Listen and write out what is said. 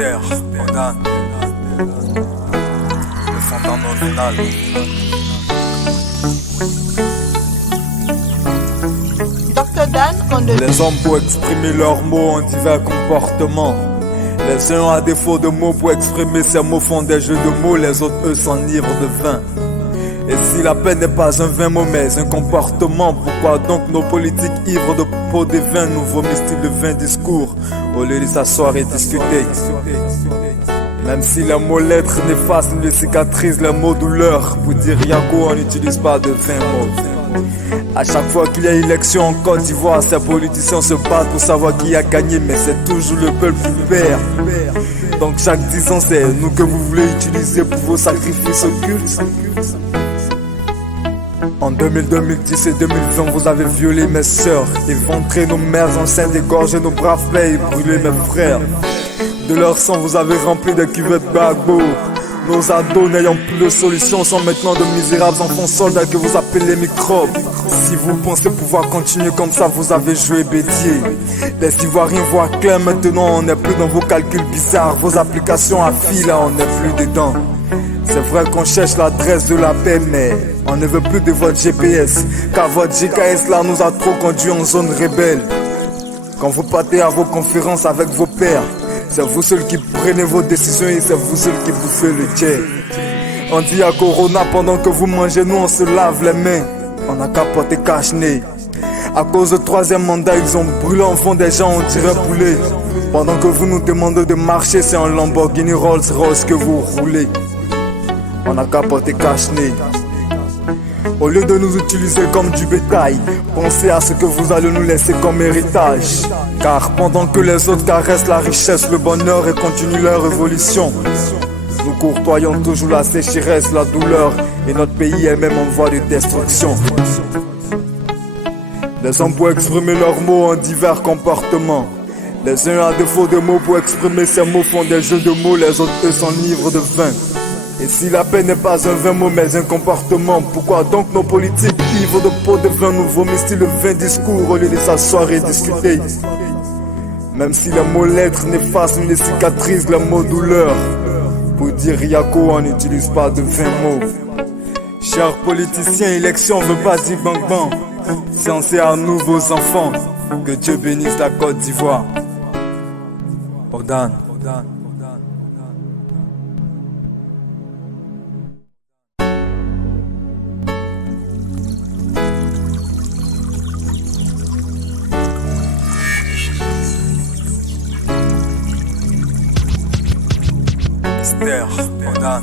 Esther, Odan, le fondant original. Dr. Dan on the... Les hommes pour exprimer leurs mots en divers comportements. Les uns à défaut de mots pour exprimer ces mots font des jeux de mots, les autres eux s'enivrent de vin. Et si la paix n'est pas un vain mot mais un comportement, pourquoi donc nos politiques ivres de peau de vin nous vomissent-ils de vain discours au lieu de s'asseoir et discuter? Même si les mots lettres n'effacent ni les cicatrices, les mots douleur, pour dire Yago on n'utilise pas de vain mots. À chaque fois qu'il y a élection en Côte d'Ivoire, ces politiciens se battent pour savoir qui a gagné, mais c'est toujours le peuple qui perd. Donc chaque 10 ans c'est nous que vous voulez utiliser pour vos sacrifices occultes. En 2000, 2010 et 2020, vous avez violé mes sœurs, éventré nos mères enceintes, égorgé nos braves pères et brûlé mes frères. De leur sang, vous avez rempli des cuvettes Bagbo. Nos ados n'ayant plus de solution sont maintenant de misérables enfants soldats que vous appelez microbes. Si vous pensez pouvoir continuer comme ça, vous avez joué bêtier. Les Ivoiriens voient clair maintenant, on n'est plus dans vos calculs bizarres. Vos applications à fil, là, on n'est plus dedans. C'est vrai qu'on cherche l'adresse de la paix, mais on ne veut plus de votre GPS, car votre GKS là nous a trop conduit en zone rebelle. Quand vous partez à vos conférences avec vos pairs, c'est vous seuls qui prenez vos décisions et c'est vous seuls qui bouffez le jet. On dit à Corona pendant que vous mangez, nous on se lave les mains. On n'a qu'à porter cache-nez. À cause du troisième mandat, ils ont brûlé en fond des gens, on dirait poulet. Pendant que vous nous demandez de marcher, c'est un Lamborghini Rolls-Royce que vous roulez. On n'a qu'à porter cache-nez. Au lieu de nous utiliser comme du bétail, pensez à ce que vous allez nous laisser comme héritage. Car pendant que les autres caressent la richesse, le bonheur et continuent leur évolution, nous courtoyons toujours la sécheresse, la douleur, et notre pays est même en voie de destruction. Les hommes pour exprimer leurs mots en divers comportements. Les uns à défaut de mots pour exprimer ces mots font des jeux de mots, les autres eux s'enivrent de vin. Et si la paix n'est pas un vain mot mais un comportement, pourquoi donc nos politiques ivres de peau de vin nous vomissent le vain discours au lieu de s'asseoir et discuter? Même si les mots lettres n'effacent ni les cicatrices, les mots douleur, pour dire Yako on n'utilise pas de vain mots. Chers politiciens, élection veut pas dire bang bang. Science à nous vos enfants, que Dieu bénisse la Côte d'Ivoire. Odan. Esther, Odan.